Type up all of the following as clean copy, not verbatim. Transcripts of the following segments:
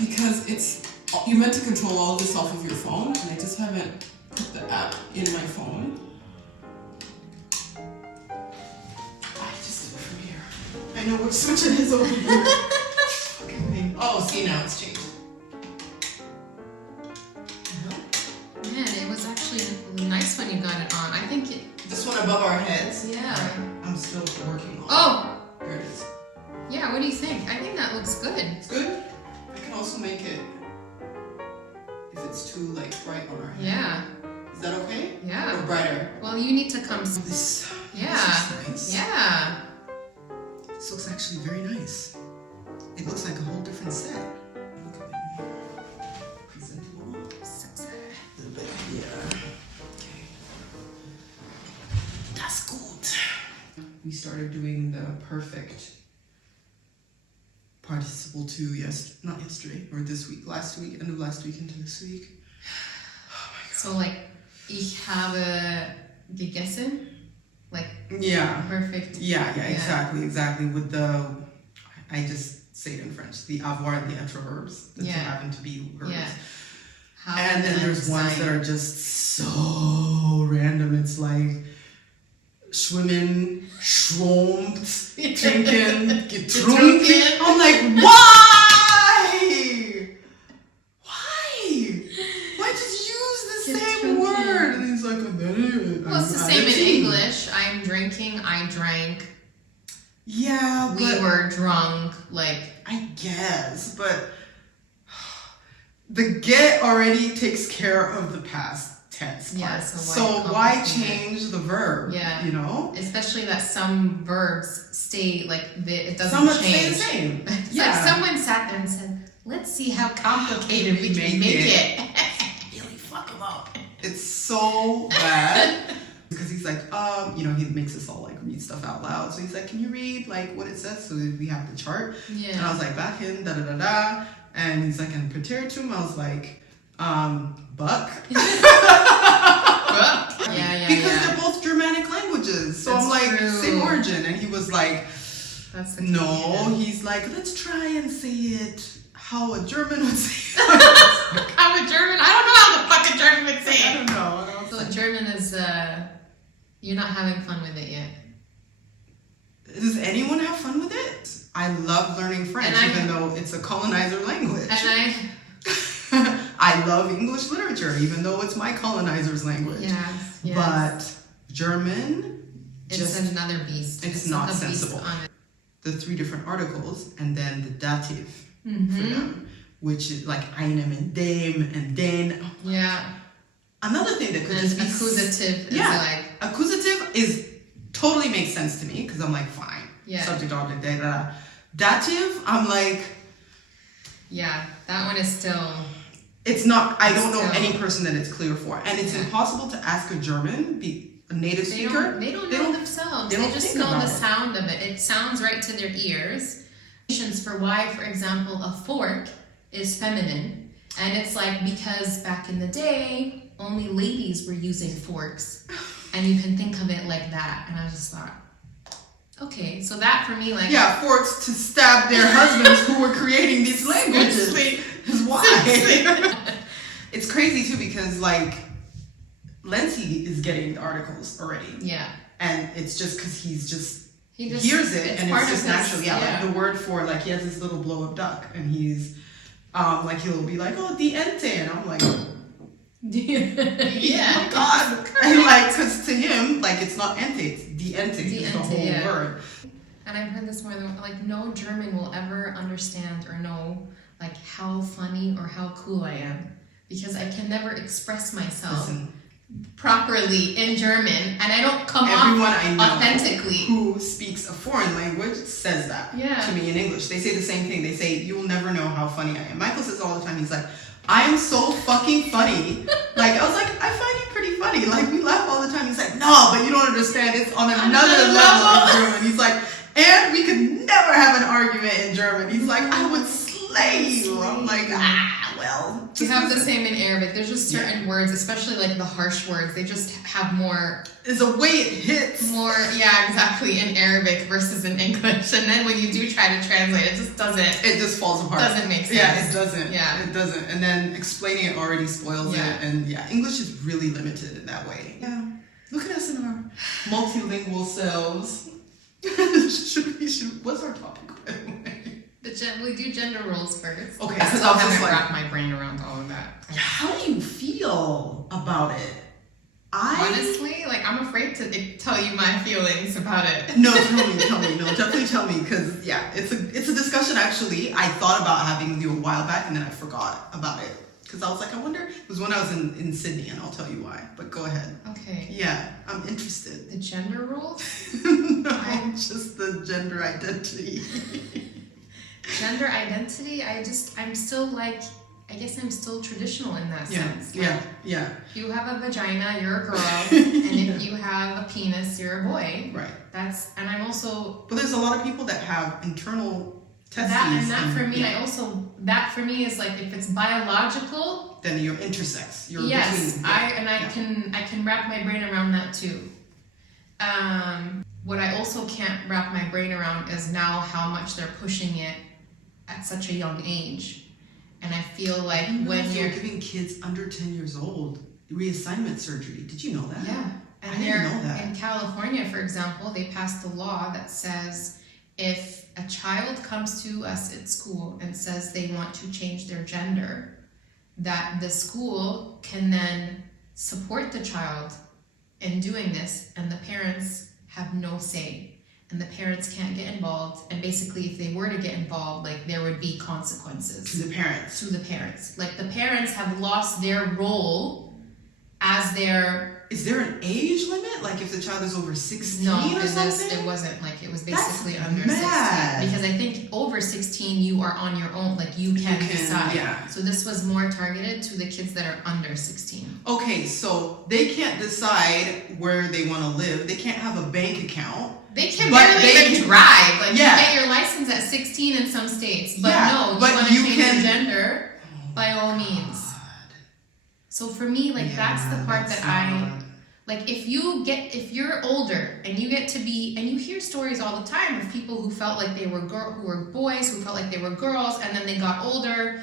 because you're meant to control all this off of your phone, and I just haven't put the app in my phone. I just do it from here. I know which switch it is over here. Oh, see, now it's changed. Man, it was actually nice when you got it on. I think it... This one above our heads? Yeah. I'm still working on it. Oh! There it is. Yeah, what do you think? I think that looks good. It's good? I can also make it if it's too like bright on our head. Yeah. Is that okay? Yeah. Or brighter? Well, you need to come... This Yeah. looks nice. Yeah. This looks actually very nice. It looks like a whole different set. Look a bit more presentable. Sexy. A little bit, yeah. Okay. That's good. We started doing the perfect participle to not yesterday, or this week, last week, end of last week into this week. Oh my god. So like, ich habe gegessen? Like, yeah. Perfect. Yeah, exactly. With the, I just say it in French, the avoir and the adverbs that happen to be verbs. Yeah. And then there's ones that are just so random. It's like schwimmen, schwommt, trinken, getrunken. I'm like, why? Why just use the same word? And he's like, well, it's the same in English. I'm drinking, I drank. Yeah, we were drunk, like... I guess, but the get already takes care of the past tense part. Yeah, so why change the verb? Yeah. You know? Especially that some verbs stay, like, it doesn't some change. Stay the same. It's yeah. like someone sat there and said, let's see how complicated we can make it. Really fuck them up. It's so bad. Because he's like, he makes us all like read stuff out loud. So he's like, can you read like what it says? So we have the chart. Yeah. And I was like, back in, da da da da. And he's like, and preteritum. I was like, buck. Yeah. Because they're both Germanic languages. So That's I'm like, true. same origin. And he was like, that's the no. He's like, let's try and say it how a German would say it. How a German? I don't know how the fuck a German would say it. I don't know. So German is, you're not having fun with it yet. Does anyone have fun with it? I love learning French, even though it's a colonizer language. And I love English literature, even though it's my colonizer's language. Yes. But German, it's another beast. It's not sensible. The 3 different articles, and then the dative for them, which is like einem and dem and den. Yeah. Another thing that could just be accusative is like... Accusative totally makes sense to me, because I'm like, fine. Yeah. Subject, object, da, da, da. Dative, I'm like... Yeah, that one is still... It's not... I don't know any person that it's clear for. And it's impossible to ask a German, a native speaker. They don't know themselves. They just know the sound of it. It sounds right to their ears. For why, for example, a fork is feminine. And it's like, because back in the day... only ladies were using forks, and you can think of it like that. And I just thought, okay, so that for me, like... Yeah, forks to stab their husbands who were creating these languages. Is why. It's crazy too, because like, Lenzi is getting the articles already. Yeah. And it's just because he just hears it, and it's just natural. Yeah, yeah. like the word for, like, he has this little blow-up duck, and he's, like, he'll be like, oh, diente, and I'm like... Yeah. Oh God. And like, because to him, like, it's not ente, it's diente. It's the whole word. And I've heard this more than, like, no German will ever understand or know, like, how funny or how cool I am, because I can never express myself properly in German, and I don't come off authentically. Who speaks a foreign language says that to me in English. They say the same thing. They say, you'll never know how funny I am. Michael says all the time, he's like, I am so fucking funny. Like, I was like, I find you pretty funny. Like, we laugh all the time. He's like, no, but you don't understand. It's on another level in German. He's like, and we could never have an argument in German. He's like, I would slay you. I'm like, well. You have the same in Arabic. There's just certain words, especially like the harsh words, they just have more... It's a way it hits. More, yeah, exactly, in Arabic versus in English. And then when you do try to translate, it just doesn't... It just falls apart. Doesn't make sense. Yeah, it doesn't. Yeah. It doesn't. And then explaining it already spoils it. And English is really limited in that way. Yeah. Look at us in our multilingual selves. What's our topic, by the way? We do gender roles first. Okay, I still haven't wrapped my brain around all of that. How do you feel about it? Honestly, like, I'm afraid to tell you my feelings about it. No, tell me. No, definitely tell me, because it's a discussion actually I thought about having with you a while back, and then I forgot about it. Because I was like, I wonder, it was when I was in Sydney, and I'll tell you why. But go ahead. Okay. Yeah, I'm interested. The gender roles? No, just the gender identity. Gender identity? I'm still like, I guess I'm still traditional in that sense. Yeah. If you have a vagina, you're a girl. And if you have a penis, you're a boy. Right. And I'm also... But there's a lot of people that have internal testes. That for me is like, if it's biological, then you're intersex. You're yes, between. I can wrap my brain around that too. What I also can't wrap my brain around is now how much they're pushing it at such a young age. And I feel like when you're giving kids under 10 years old reassignment surgery. Did you know that? Yeah. And I didn't know that. In California, for example, they passed a law that says if a child comes to us at school and says they want to change their gender, that the school can then support the child in doing this, and the parents have no say. And the parents can't get involved. And basically, if they were to get involved, like, there would be consequences. To the parents. Like, the parents have lost their role as their... Is there an age limit? Like, if the child is over 16 or something? it wasn't. Like, it was basically under mad. 16. Because I think over 16, you are on your own. Like, you can decide. Yeah. So this was more targeted to the kids that are under 16. Okay, so they can't decide where they want to live. They can't have a bank account. They can barely even drive. Like, you get your license at 16 in some states. But no, you want to change your gender, by all means. So for me, like, that's the part that like, if you're older and you get to be, and you hear stories all the time of people who felt like they were who were boys, who felt like they were girls, and then they got older.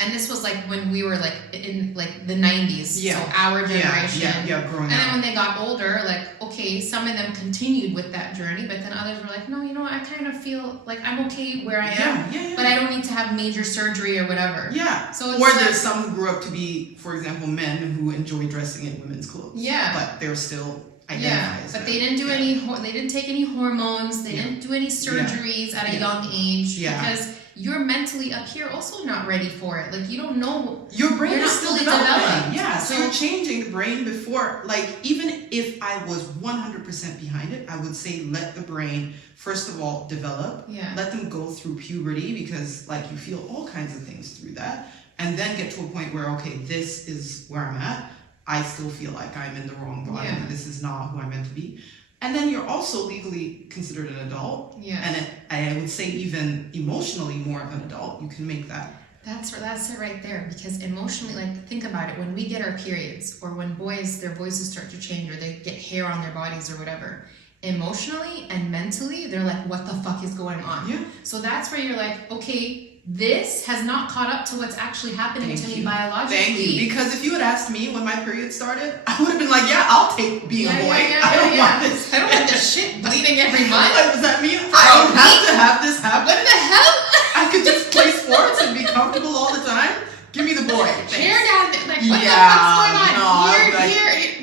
And this was like when we were like in like the 90s, so our generation. Growing and then when they got older, like, okay, some of them continued with that journey, but then others were like, no, you know what, I kind of feel like I'm okay where I am, but I don't need to have major surgery or whatever. Yeah. So it's or there's some who grew up to be, for example, men who enjoy dressing in women's clothes. Yeah. But they're still identified as but men. they didn't do they didn't take any hormones, they didn't do any surgeries at a young age because you're mentally up here also not ready for it. Like, you don't know. Your brain is still developing. Yeah, so you're changing the brain before, like, even if I was 100% behind it, I would say let the brain, first of all, develop. Yeah. Let them go through puberty because, like, you feel all kinds of things through that. And then get to a point where, okay, this is where I'm at. I still feel like I'm in the wrong body. Yeah. This is not who I'm meant to be. And then you're also legally considered an adult. Yeah. And I would say even emotionally more of an adult. You can make that. That's it right there. Because emotionally, like, think about it. When we get our periods, or when boys, their voices start to change, or they get hair on their bodies or whatever, emotionally and mentally, they're like, what the fuck is going on? Yeah. So that's where you're like, okay, this has not caught up to what's actually happening to me biologically. Thank you. Because if you had asked me when my period started, I would have been like, I'll take being a boy. I don't want this. I don't want this shit bleeding every month. Like, does that mean I don't have to have this happen? What the hell? I could just play sports and be comfortable all the time? Give me the boy. Hair down there. Like, what the fuck's going on?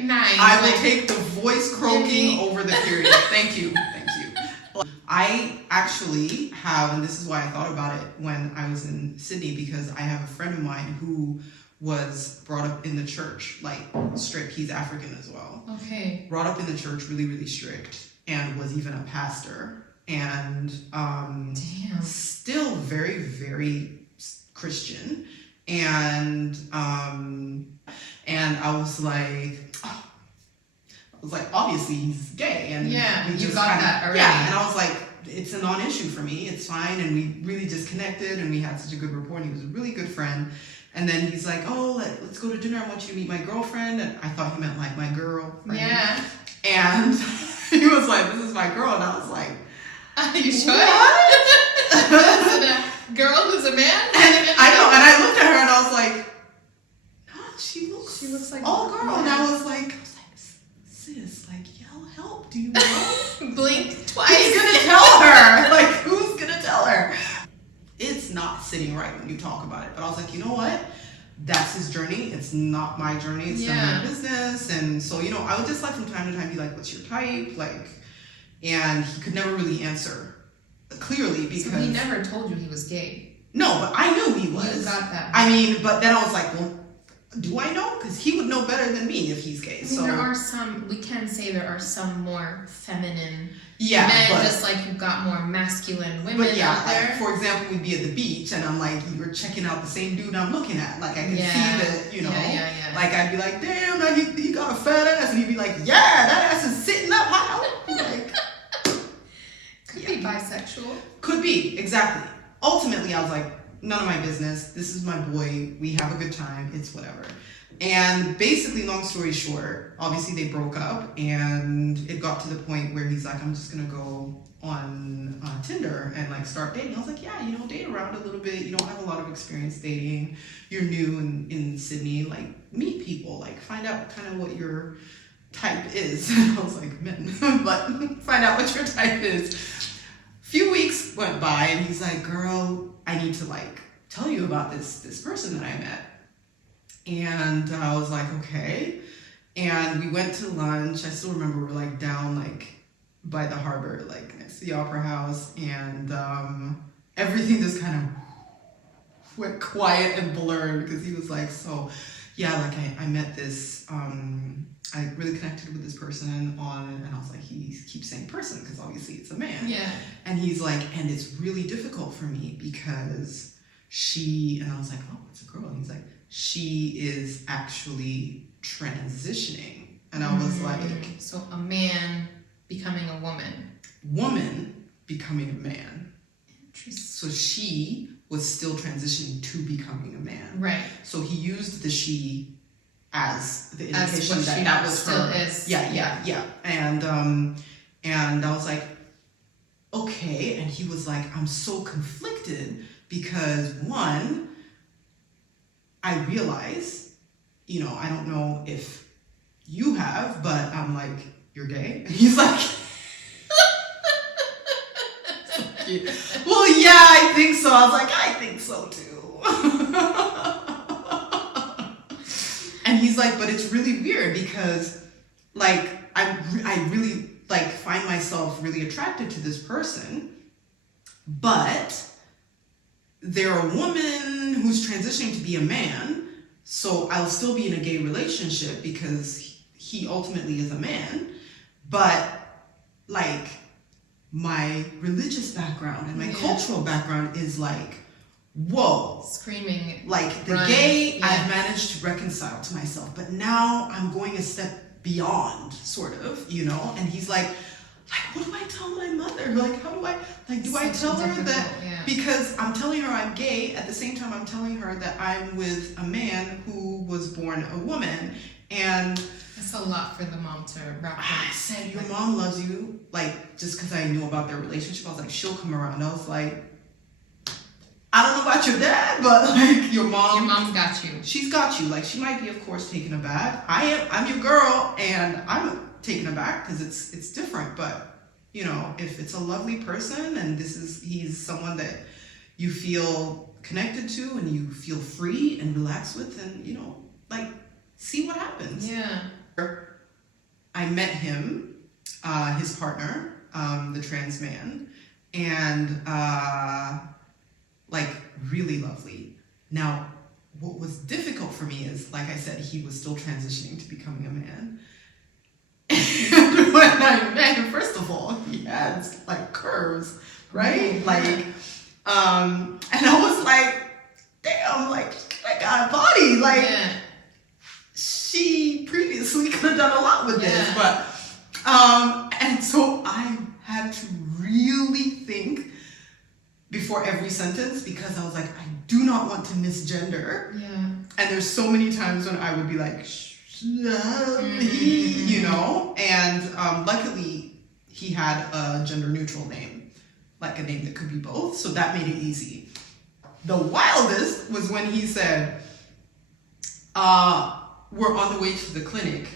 Nice. I will take the voice croaking over the period. Thank you. I actually have, and this is why I thought about it when I was in Sydney, because I have a friend of mine who was brought up in the church, like, strict. He's African as well. Okay. Brought up in the church, really, really strict, and was even a pastor. And still very, very Christian. And I was like, obviously he's gay, and you got that already. Yeah, and I was like, it's a non-issue for me. It's fine, and we really just connected, and we had such a good rapport. And he was a really good friend, And then he's like, oh, let's go to dinner. I want you to meet my girlfriend. And I thought he meant like my girlfriend. Yeah. And he was like, this is my girl. And I was like, are you sure? What? A girl who's a man? And I know. And I looked at her and I was like, no, she looks like all girl. Yeah. And I was like, sis, like, yell help. Do you know? Blink twice. Who's gonna tell her? Like, who's gonna tell her? It's not sitting right when you talk about it. But I was like, you know what? That's his journey. It's not my journey. It's none of my business. And so, you know, I would just like from time to time be like, what's your type? Like, and he could never really answer clearly because... So he never told you he was gay? No, but I knew he was. You got that. I mean, but then I was like, well, do I know? Because he would know better than me if he's gay. I mean, there are some, we can say there are some more feminine men, just like you've got more masculine women out there. Like, for example, we'd be at the beach and I'm like, you were checking out the same dude I'm looking at. Like, I can see that, you know, like I'd be like, damn, now he got a fat ass. And he'd be like, yeah, that ass is sitting up high. Like, could be bisexual. Could be, exactly. Ultimately, I was like, none of my business. This is my boy. We have a good time. It's whatever. And basically, long story short, obviously they broke up and it got to the point where he's like, I'm just going to go on Tinder and like start dating. I was like, yeah, you know, date around a little bit. You don't have a lot of experience dating. You're new in Sydney. Like, meet people. Like, find out kind of what your type is. I was like, men, but find out what your type is. Few weeks went by and he's like, girl, I need to like tell you about this person that I met. And I was like, okay. And we went to lunch. I still remember we were like down like by the harbor, like next to the Opera House. And everything just kind of went quiet and blurred because he was like, so yeah, like I met this, I really connected with this person on, and I was like, he keeps saying person because obviously it's a man. Yeah. And he's like, and it's really difficult for me because she, and I was like, oh, it's a girl. And he's like, she is actually transitioning. And I was like, so a man becoming a woman. Woman becoming a man. Interesting. So she was still transitioning to becoming a man. Right. So he used the she as the indication as that was still her. Is. Yeah. And I was like, okay. And he was like, I'm so conflicted because one, I realize, you know, I don't know if you have, but I'm like, you're gay? And he's like, well, yeah, I think so. I was like, I think so too. And he's like, but it's really weird because like, I really like find myself really attracted to this person, but they're a woman who's transitioning to be a man. So I'll still be in a gay relationship because he ultimately is a man, but like my religious background and my cultural background is like, whoa, screaming, like the gay I've managed to reconcile to myself, but now I'm going a step beyond, sort of, you know. And he's like, what do I tell my mother? Like, how do I, like, do I tell her that, because I'm telling her I'm gay, at the same time I'm telling her that I'm with a man who was born a woman, and that's a lot for the mom to wrap up. I said, your mom loves you, like, just because I knew about their relationship, I was like, she'll come around. I was like, I don't know about your dad, but like your mom's got you. She's got you. Like, she might be, of course, taken aback. I'm your girl, and I'm taken aback because it's different. But you know, if it's a lovely person and he's someone that you feel connected to and you feel free and relaxed with, then you know, like, see what happens. Yeah. I met him, his partner, the trans man, and like really lovely. Now, what was difficult for me is, like I said, he was still transitioning to becoming a man. And when I met him, first of all, he had like curves, right? Mm-hmm. Like, and I was like, damn, like I got a body. Like, she previously could have done a lot with this, but, and so I had to really think, before every sentence because I was like, I do not want to misgender. Yeah. And there's so many times when I would be like, you know, and luckily he had a gender neutral name, like a name that could be both, so that made it easy. The wildest was when he said, we're on the way to the clinic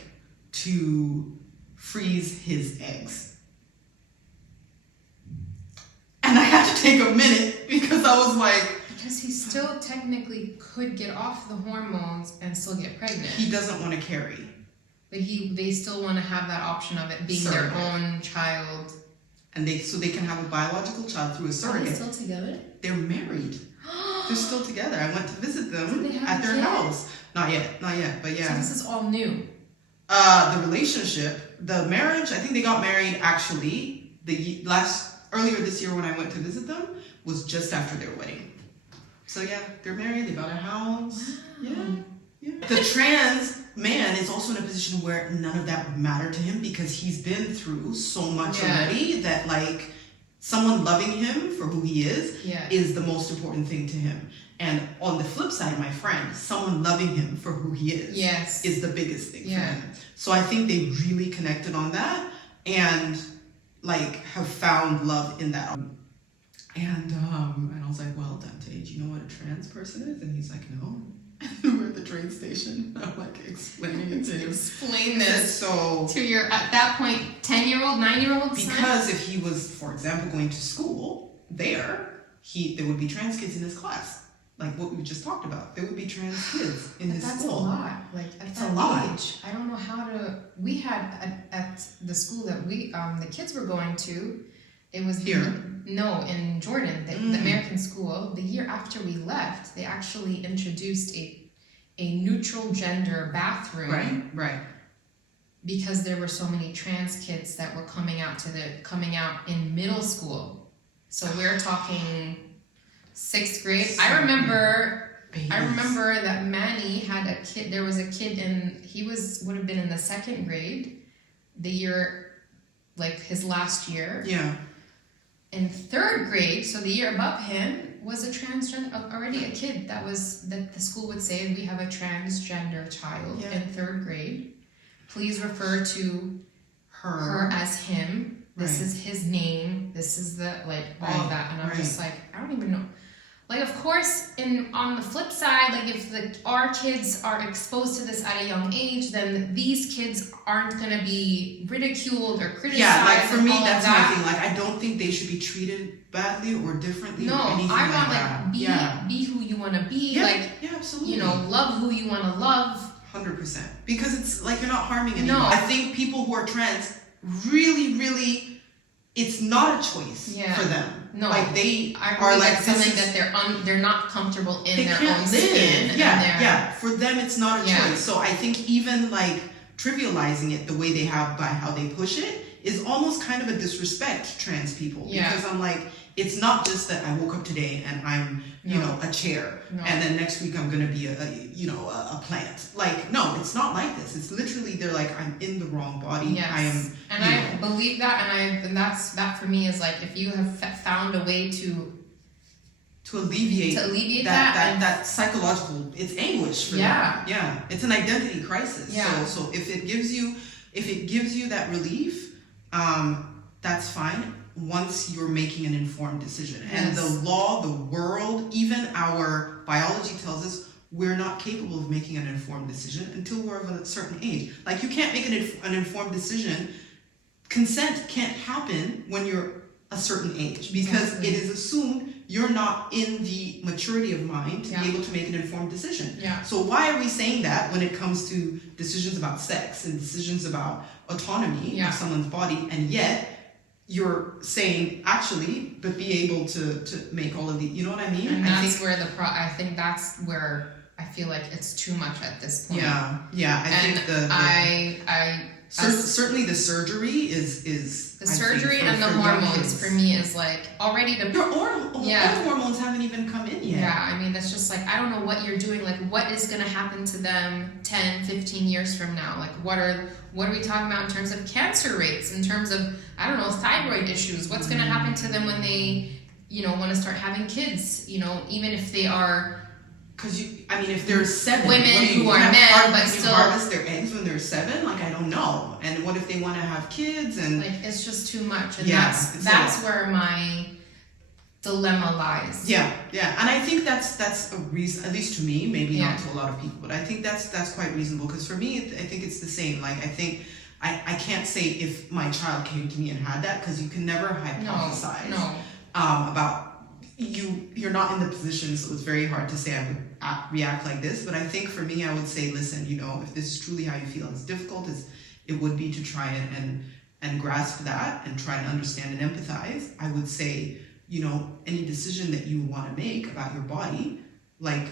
to freeze his eggs. And I had to take a minute because I was like... Because he still technically could get off the hormones and still get pregnant. He doesn't want to carry. But they still want to have that option of it being their own child. And so they can have a biological child through a surrogate. Are they still together? They're married. They're still together. I went to visit them at their house. Not yet, but yeah. So this is all new. The relationship, the marriage, I think they got married actually earlier this year when I went to visit them was just after their wedding. So yeah, they're married, they bought a house. Wow. Yeah. The trans man is also in a position where none of that would matter to him because he's been through so much already that like someone loving him for who he is the most important thing to him. And on the flip side, my friend, someone loving him for who he is is the biggest thing for him. So I think they really connected on that and like have found love in that. And I was like, well, Dante, do you know what a trans person is? And he's like, no. We're at the train station. I'm like explaining it to him. Explain this to your, at that point, 10-year-old, 9-year-old son? Because if he was, for example, going to school there would be trans kids in his class. Like what we just talked about. There would be trans kids in his school. That's a lot. Like at that age, I don't know how to, we had at the school that the kids were going to, it was here. No, in Jordan, the American school. The year after we left, they actually introduced a neutral gender bathroom. Right. Because there were so many trans kids that were coming out in middle school. So we're talking 6th grade. I remember that Manny had a kid. There was a kid would have been in the 2nd grade, the year, like his last year. Yeah. In 3rd grade, so the year above him, was a transgender, already a kid that the school would say, we have a transgender child in 3rd grade. Please refer to her as him. This is his name. This is the, all of that. And I'm just like, I don't even know. Like, of course, on the flip side, like if our kids are exposed to this at a young age, then these kids aren't going to be ridiculed or criticized. Yeah, like for me, that's my thing. Like, I don't think they should be treated badly or differently or anything like that. Be who you want to be. Yeah, absolutely. Love who you want to love. 100%. Because it's like you're not harming anyone. No. I think people who are trans really, really, it's not a choice for them. No, like they are like something that they're not comfortable in their own skin. Yeah. For them, it's not a choice. So I think even like trivializing it the way they have by how they push it is almost kind of a disrespect to trans people. Because I'm like, it's not just that I woke up today and I'm a chair, and then next week I'm gonna be a plant. Like, no, it's not like this. It's literally they're like, I'm in the wrong body. Yes. I am, and I believe that, and that for me is like, if you have found a way to alleviate that psychological, it's anguish for them. Yeah, it's an identity crisis. Yeah. So if it gives you that relief, that's fine. Once you're making an informed decision. And the law, the world, even our biology tells us we're not capable of making an informed decision until we're of a certain age. Like, you can't make an informed decision. Consent can't happen when you're a certain age because it is assumed you're not in the maturity of mind to be able to make an informed decision. Yeah. So why are we saying that when it comes to decisions about sex and decisions about autonomy of someone's body, and yet you're saying actually, but be able to make all of the, you know what I mean? And I think that's where I feel like it's too much at this point. Certainly the surgery is the surgery and the hormones for me is like already the hormones haven't even come in yet. Yeah, I mean, that's just like, I don't know what you're doing. Like, what is going to happen to them 10, 15 years from now? Like, what are we talking about in terms of cancer rates, in terms of, I don't know, thyroid issues? What's going to happen to them when they want to start having kids, even if they are. Because if there's 7 women who are men, but still harvest their eggs when they're 7, like I don't know. And what if they want to have kids and like it's just too much, and that's where my dilemma lies. Yeah, and I think that's a reason, at least to me, maybe not to a lot of people, but I think that's quite reasonable. Because for me, I think it's the same. Like I think I can't say if my child came to me and had that, because you can never hypothesize about. You're not in the position, so it's very hard to say I would react like this. But I think for me, I would say, listen, if this is truly how you feel, as difficult as it would be to try and grasp that and try and understand and empathize, I would say, any decision that you want to make about your body, like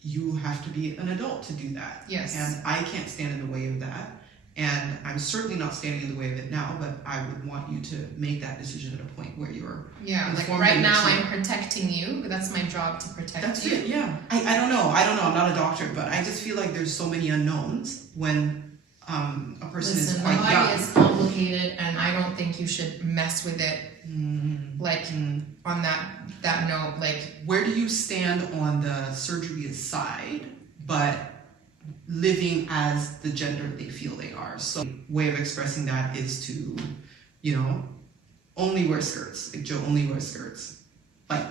you have to be an adult to do that. Yes. And I can't stand in the way of that. And I'm certainly not standing in the way of it now, but I would want you to make that decision at a point where you're like right now I'm protecting you, but that's my job to protect that's you. It, yeah. I don't know. I'm not a doctor, but I just feel like there's so many unknowns when a person is quite young. The body is complicated, and I don't think you should mess with it. On that note, like where do you stand on the surgery side, but living as the gender they feel they are? So way of expressing that is to, only wear skirts. Like Joe only wears skirts. Like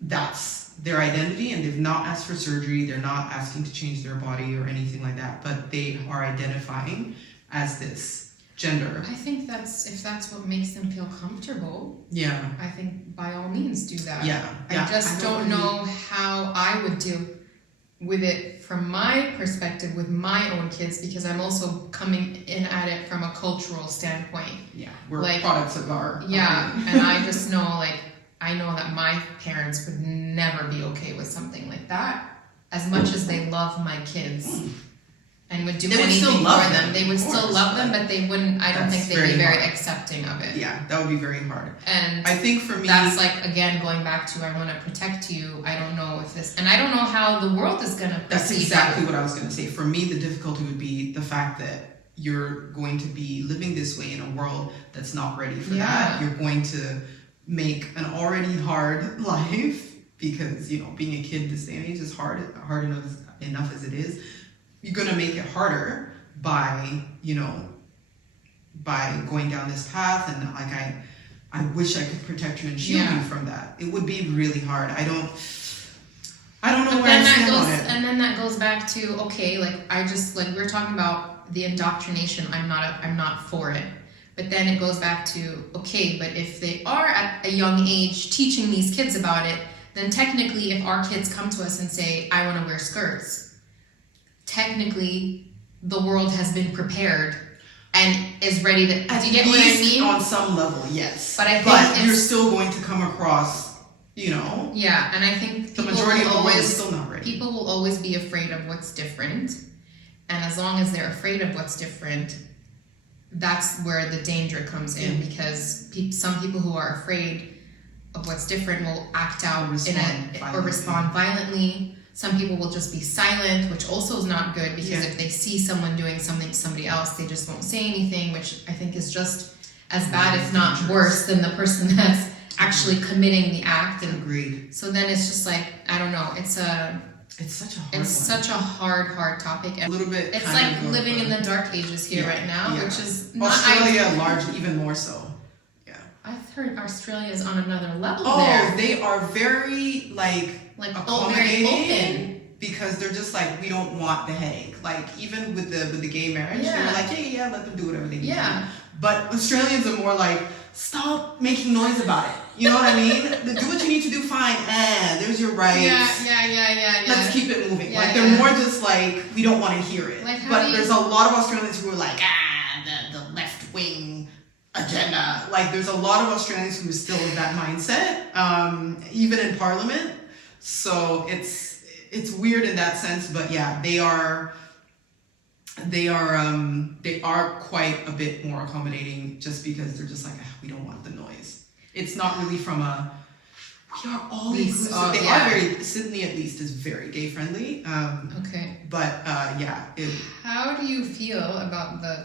that's their identity, and they've not asked for surgery. They're not asking to change their body or anything like that, but they are identifying as this gender. I think if that's what makes them feel comfortable. Yeah. I think by all means do that. Yeah. I just don't know how I would deal with it from my perspective with my own kids, because I'm also coming in at it from a cultural standpoint. Yeah, we're products of our and I just know, I know that my parents would never be okay with something like that. As much as they love my kids and would do anything for them, they would still love them, but they wouldn't. I don't think they'd be very accepting of it. Yeah, that would be very hard. And I think for me, that's again going back to I want to protect you. I don't know if this, and I don't know how the world is gonna. That's exactly what I was gonna say. For me, the difficulty would be the fact that you're going to be living this way in a world that's not ready for that. You're going to make an already hard life, because being a kid this day and age is hard enough as it is. You're going to make it harder by going down this path. And I wish I could protect you and shield you from that. It would be really hard. I don't know where I stand on it. And then that goes back to, we're talking about the indoctrination. I'm not for it. But then it goes back to, okay, but if they are at a young age teaching these kids about it, then technically if our kids come to us and say, I want to wear skirts, technically the world has been prepared and is ready to. Do you get what I mean? On some level, yes. But I think you're still going to come across, Yeah, and I think the majority of the world is still not ready. People will always be afraid of what's different, and as long as they're afraid of what's different, that's where the danger comes in, because some people who are afraid of what's different will act out or respond violently. Some people will just be silent, which also is not good, because if they see someone doing something to somebody else, they just won't say anything, which I think is just as bad, if not worse, than the person that's actually committing the act. And agreed. So then it's just I don't know. It's such a hard topic. A little bit. It's like living in the dark ages here right now, which is not Australia even more so. Yeah. I've heard Australia is on another level. They are very very open, because they're just we don't want the headache. Even with the gay marriage, they're let them do whatever they need to do. But Australians are more stop making noise about it. You know what I mean? Do what you need to do, fine. There's your rights. Yeah. Let's keep it moving. They're more just we don't want to hear it. But there's a lot of Australians who are the left wing agenda. There's a lot of Australians who are still in that mindset, even in Parliament. So it's weird in that sense, but they are quite a bit more accommodating, just because they're just we don't want the noise. It's not really from we are all inclusive. They are very, Sydney at least is very gay friendly. Okay. But how do you feel about the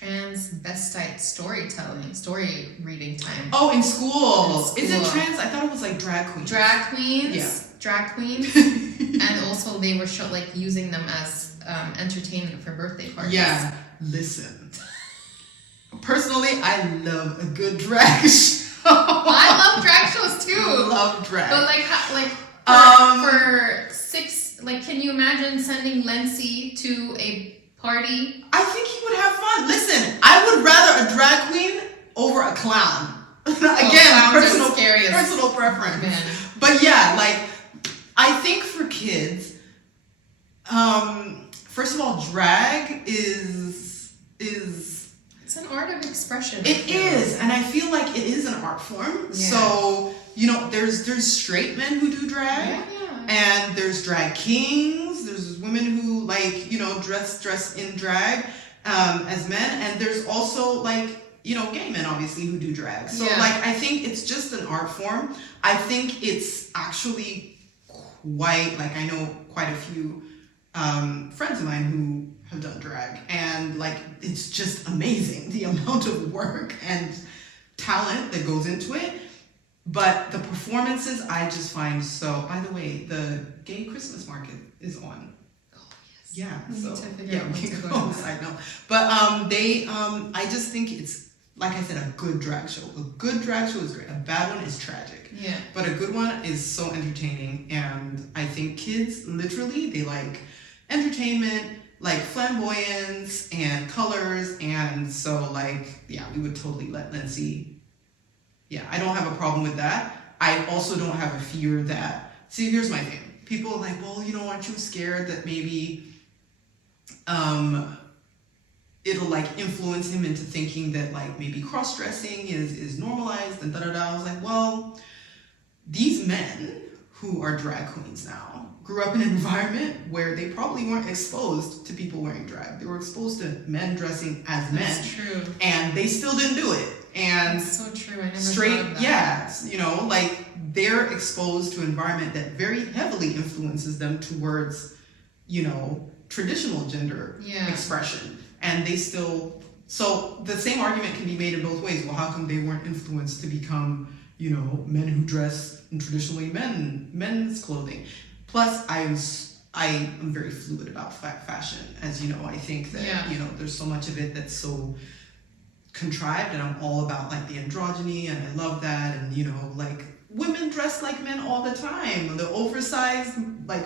transvestite story reading time. Oh, in school. Is it trans? I thought it was like drag queens. Drag queens. Yeah. Drag queens. And also they were using them as entertainment for birthday parties. Yeah. Listen. Personally, I love a good drag show. I love drag shows too. Love drag. But for 6, can you imagine sending Lency to a party? I think he would have fun. Listen, I would rather a drag queen over a clown. Again, personal preference. Man. But yeah, I think for kids, first of all, drag is it's an art of expression. It is, and I feel like it is an art form. Yeah. So, there's straight men who do drag, and there's drag kings. There's women who dress in drag as men, and there's also gay men obviously who do drag. So I think it's just an art form. I think it's actually quite I know quite a few friends of mine who have done drag, and it's just amazing the amount of work and talent that goes into it. But the performances I just find so. By the way, the gay Christmas market is on. Oh yes. Yeah. We can go. Side note. But I just think it's, like I said, a good drag show. A good drag show is great. A bad one is tragic. Yeah. But a good one is so entertaining, and I think kids literally they like entertainment, flamboyance and colors, and so we would totally let Lency. Yeah, I don't have a problem with that. I also don't have a fear that. See, here's my thing. People are like, well, aren't you scared that maybe it'll influence him into thinking that maybe cross-dressing is normalized and da-da-da. I was like, well, these men who are drag queens now grew up in an environment where they probably weren't exposed to people wearing drag. They were exposed to men dressing as men. That's true. And they still didn't do it. And that's so true. I never straight, thought of that. they're exposed to an environment that very heavily influences them towards, traditional gender expression. And they still, so the same argument can be made in both ways. Well, how come they weren't influenced to become, men who dress in traditionally men's clothing? Plus, I am very fluid about fashion. As you know, I think that, there's so much of it that's so contrived, and I'm all about the androgyny, and I love that. And, women dress like men all the time. The oversized,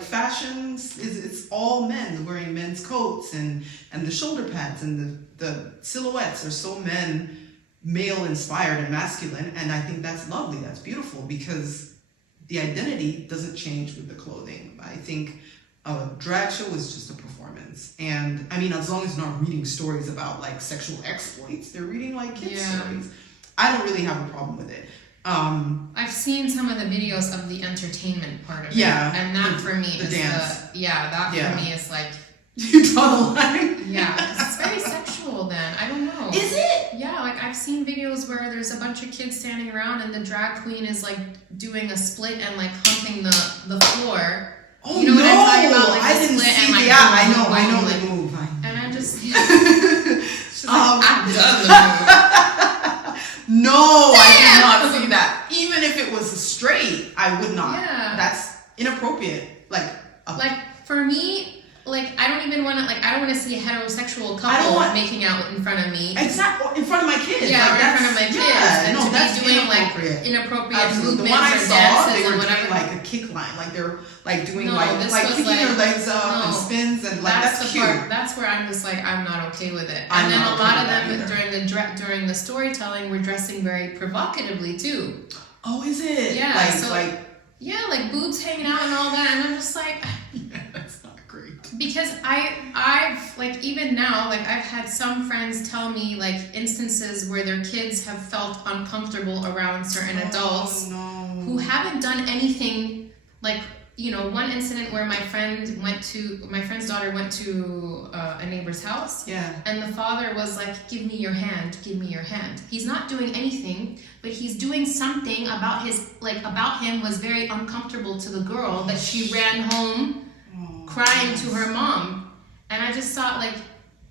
fashions, it's all men wearing men's coats, and the shoulder pads and the silhouettes are so male inspired and masculine. And I think that's lovely. That's beautiful, because the identity doesn't change with the clothing. I think a drag show is just a performance. And I mean, as long as they're not reading stories about sexual exploits, they're reading kids stories. I don't really have a problem with it. I've seen some of the videos of the entertainment part of it. Yeah. And that for me is dance. for me is you draw the line. Yeah, because it's very sexual then. I don't know. Is it? Yeah, I've seen videos where there's a bunch of kids standing around and the drag queen is doing a split and humping the floor. Oh, you know what I'm talking about? I didn't split see and I know the move. And I just she's I've done the move. No, I did not see that. Even if it was straight, I would not. Yeah. That's inappropriate. For me, I don't even want to, I don't want to see a heterosexual couple making out in front of me. Exactly, in front of my kids. Yeah, in front of my kids. Yeah, and no, to that's be doing inappropriate movements the one I or saw, dances they were and whatever. doing a kick line. They're doing kicking was their legs up and spins, and that's cute. That's where I'm just I'm not okay with it. And then a lot of them during the storytelling were dressing very provocatively too. Oh, is it? Yeah, boobs hanging out and all that, and I'm just that's not great. Because I've even now, I've had some friends tell me instances where their kids have felt uncomfortable around certain adults who haven't done anything. One incident where my friend's daughter went to a neighbor's house. Yeah. And the father was give me your hand, give me your hand. He's not doing anything, but he's doing something about him was very uncomfortable to the girl that she ran home crying to her mom. And I just thought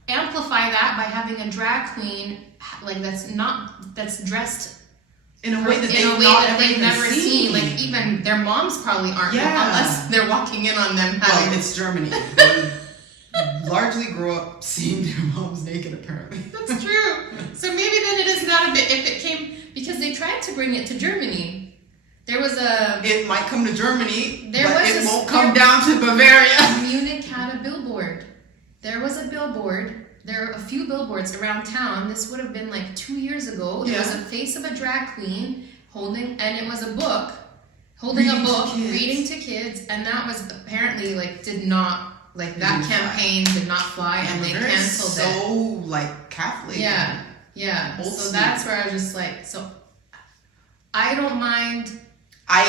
amplify that by having a drag queen like that's dressed in a way that they've never seen. Like even their moms probably aren't, unless they're walking in on them. Well, it's Germany. They largely grow up seeing their moms naked, apparently. That's true. So maybe then it is not a bit, if it came, because they tried to bring it to Germany. There was It might come to Germany, but it won't come down to Bavaria. Munich had a billboard. There was a billboard. There are a few billboards around town. This would have been like 2 years ago. There was a face of a drag queen and it was a book, reading to kids, and that was apparently that campaign did not fly, and they canceled it. So like Catholic. Yeah. So that's where I was just like, so I don't mind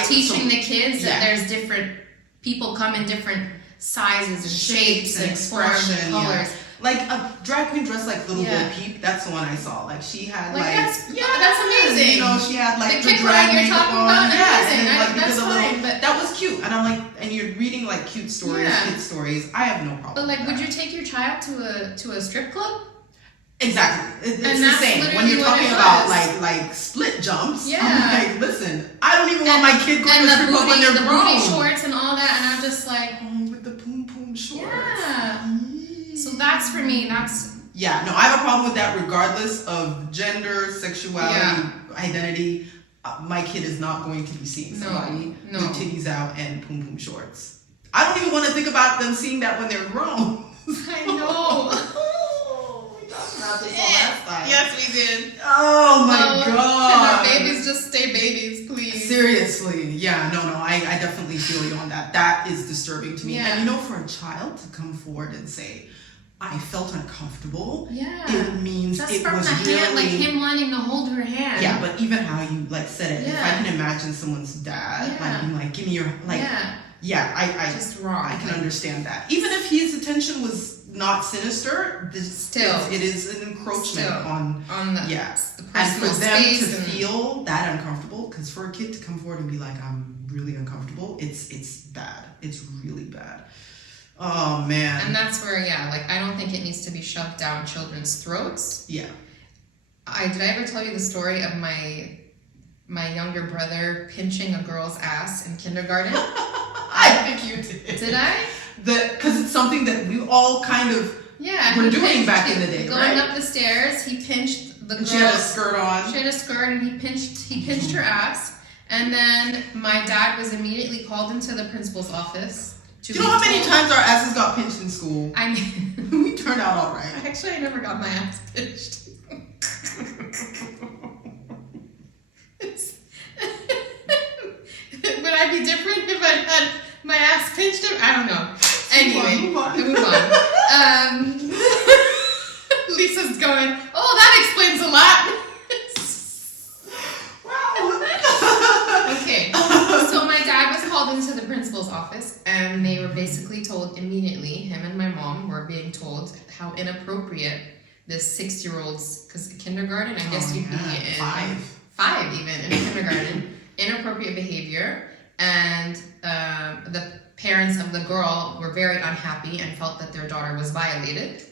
teaching the kids that there's different people come in different sizes and shapes and forms and colors. Like a drag queen dressed like Little Bo Peep. That's the one I saw. Like she had that's amazing. You know, she had like the drag you're talking about. And then, that's fine. But that was cute. And I'm like, and you're reading like cute stories, kid stories. I have no problem. But like, would you take your child to a strip club? Exactly. It's the same. When you're talking about like split jumps, I'm like, listen, I don't even want my kid going to a strip club when they're grown. And the booty shorts and all that, and I'm just like, with the poom poom shorts. Yeah. So that's for me. I have a problem with that, regardless of gender, sexuality, identity. My kid is not going to be seeing somebody with titties out and poom poom shorts. I don't even want to think about them seeing that when they're grown. I know. About this last time. Yes, we did. Oh my god. Can our babies just stay babies, please? Seriously. Yeah, no, I definitely feel you on that. That is disturbing to me. Yeah. And you know, for a child to come forward and say, I felt uncomfortable. Yeah. It means that's it from was the really hand, like him wanting to hold her hand. Yeah, but even how you like said it, if I can imagine someone's dad like being like, give me your I just wrong. I can understand that. Even if his intention was not sinister, it is an encroachment on the personal and for them space to feel that uncomfortable, because for a kid to come forward and be like, I'm really uncomfortable, it's bad. It's really bad. Oh man. And that's where I don't think it needs to be shoved down children's throats. Yeah. Did I ever tell you the story of my younger brother pinching a girl's ass in kindergarten? I think you did. Did I? Because it's something that we all kind of were doing back in the day, going up the stairs, he pinched the girl. She had a skirt on. She had a skirt, and he pinched her ass. And then my dad was immediately called into the principal's office. Do you know how many times our asses got pinched in school? I mean, we turned out all right. Actually, I never got my ass pinched. Would I be different if I had my ass pinched? I don't know. Anyway, move on. Lisa's going, oh, that explains a lot. Wow. Okay. So my dad was called into the principal's office, and they were basically told immediately, him and my mom were being told how inappropriate this 6-year-old's, because kindergarten, I guess you'd be in 5 even in kindergarten, inappropriate behavior, and the parents of the girl were very unhappy and felt that their daughter was violated.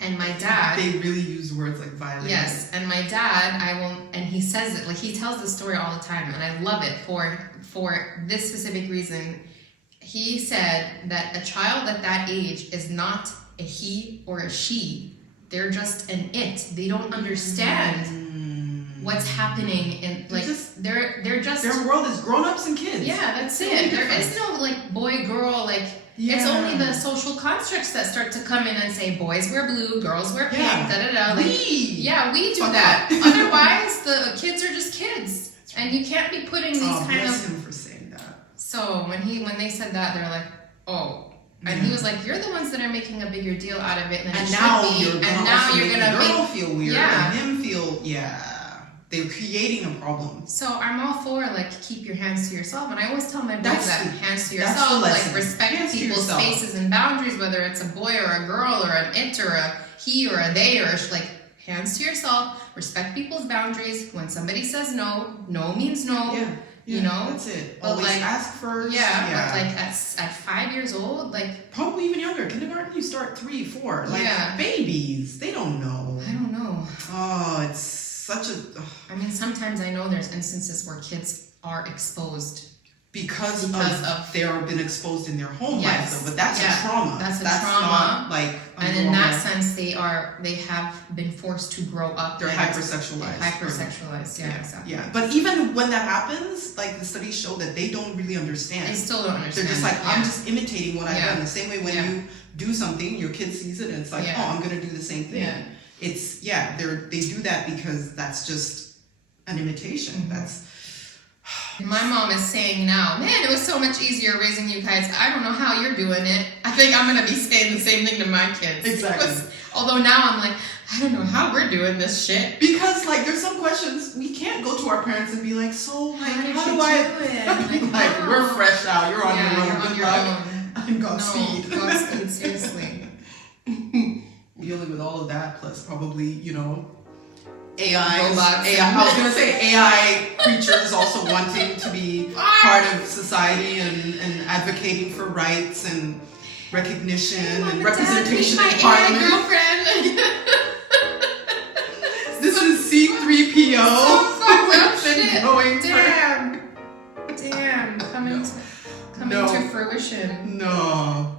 And my dad... They really use words like violated. Yes, and my dad, and he says it, like he tells the story all the time, and I love it for this specific reason. He said that a child at that age is not a he or a she. They're just an it. They don't understand what's happening, and like they're just their world is grown-ups and kids. Yeah, that's it. There is no like boy girl like. Yeah. It's only the social constructs that start to come in and say boys wear blue, girls wear pink, Like, we do that. Otherwise, the kids are just kids, and you can't be putting these kind of. Him for saying that. So when they said that, they're like, oh, and he was like, you're the ones that are making a bigger deal out of it than it should be, and now you're gonna make the girl feel weird, and him feel They're creating a problem. So I'm all for like keep your hands to yourself, and I always tell my boys that hands to yourself, like respect people's spaces and boundaries, whether it's a boy or a girl or an it or a he or a they or like hands to yourself. Respect people's boundaries. When somebody says no, no means no. Yeah. You know, that's it. But always like, ask first. But like at 5 years old, like probably probably even younger. Kindergarten, you start 3, 4. Like babies, they don't know. I don't know. Oh, it's such a. I mean, sometimes I know there's instances where kids are exposed because of they're been exposed in their home life, though. But that's a trauma. That's trauma. Not like and in that sense, they have been forced to grow up. They're hypersexualized. Hypersexualized, exactly. Yeah, but even when that happens, like the studies show that they don't really understand. They still don't understand. They're just like, I'm just imitating what I've done. The same way when you do something, your kid sees it and it's like, oh, I'm gonna do the same thing. Yeah. It's they do that because that's just an imitation. Mm-hmm. That's. My mom is saying now, man, it was so much easier raising you guys. I don't know how you're doing it. I think I'm going to be saying the same thing to my kids. Exactly. Although now I'm like, I don't know how we're doing this shit. Because, like, there's some questions we can't go to our parents and be like, so, like, how do I do it? Like, we're fresh out. You're on your own. You're on your own. And Godspeed. No, Godspeed, seriously. Dealing with all of that, plus probably, you know, AI, robots. I was gonna say AI creatures also wanting to be part of society and advocating for rights and recognition and representation in parliament. Girlfriend. This is C3PO. Damn. Coming to fruition. No.